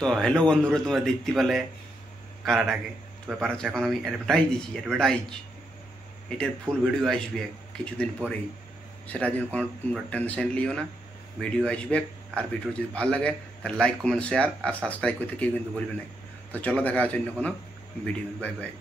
तो हेलो बंधुरा तुम्हारा देखते पाले काराटाके तो ব্যাপার হচ্ছে এখন আমি অ্যাডভার্টাইজ দিছি এটার ফুল ভিডিও আসবে কিছুদিন পরেই সেটার জন্য কোনো তোমরা টেনশন লিও না ভিডিও আসবে আর ভিডিও যদি ভালো লাগে তাহলে লাইক কমেন্ট শেয়ার আর সাবস্ক্রাইব করতে কেউ কিন্তু বলবে না তো চলো দেখা হচ্ছে অন্য কোনো ভিডিও বাই বাই।